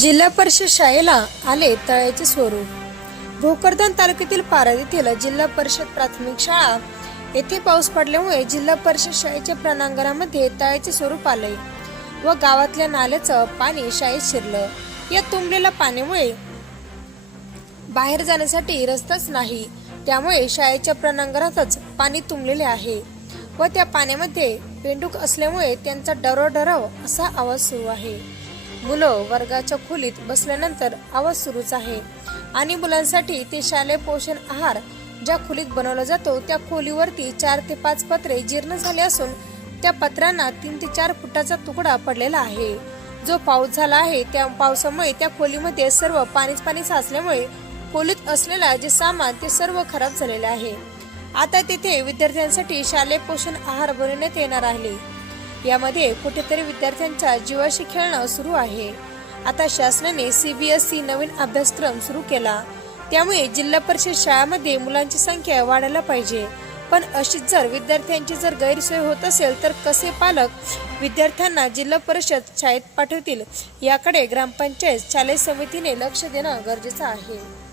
जिल्हा परिषद शाळेला आले तळ्याचे स्वरूप. भोकरदन तालुक्यातील पारद येथील जिल्हा परिषद प्राथमिक शाळा येथे पाऊस पडल्यामुळे जिल्हा परिषद शाळेच्या प्रणांगणामध्ये तळ्याचे स्वरूप आले व गावातल्या नाल्याचं पाणी शाळेत शिरलं. या तुंबलेल्या पाण्यामुळे बाहेर जाण्यासाठी रस्ताच नाही. त्यामुळे शाळेच्या प्रणांगणातच पाणी तुंबलेले आहे व त्या पाण्यामध्ये पेंडूक असल्यामुळे त्यांचा डरोडरव असा आवाज सुरू आहे. मुलं वर्गाच्या खोलीत बसल्यानंतर आवाज सुरूच आहे. आणि मुलांसाठी ते शालेय पोषण आहार ज्या खोलीत बनवला जातो त्या खोलीवरती चार ते पाच पत्रे जीर्ण झाले असून त्या पत्रांना तीन ते चार फुटाचा तुकडा पडलेला आहे. जो पाऊस झाला आहे त्या पावसामुळे त्या खोलीमध्ये सर्व पाणीच पाणी साचल्यामुळे खोलीत असलेला जे सामान ते सर्व खराब झालेले आहे. आता तिथे विद्यार्थ्यांसाठी शालेय पोषण आहार बनवण्यात येणार आहे. यामध्ये कुठेतरी विद्यार्थ्यांच्या जीवाशी खेळणं सुरू आहे. आता शासनाने सीबीएसई नवीन अभ्यासक्रम सुरू केला. त्यामुळे जिल्हा परिषद शाळांमध्ये मुलांची संख्या वाढायला पाहिजे. पण अशीच जर विद्यार्थ्यांची जर गैरसोय होत असेल तर कसे पालक विद्यार्थ्यांना जिल्हा परिषद शाळेत पाठवतील? याकडे ग्रामपंचायत शालेय समितीने लक्ष देणं गरजेचं आहे.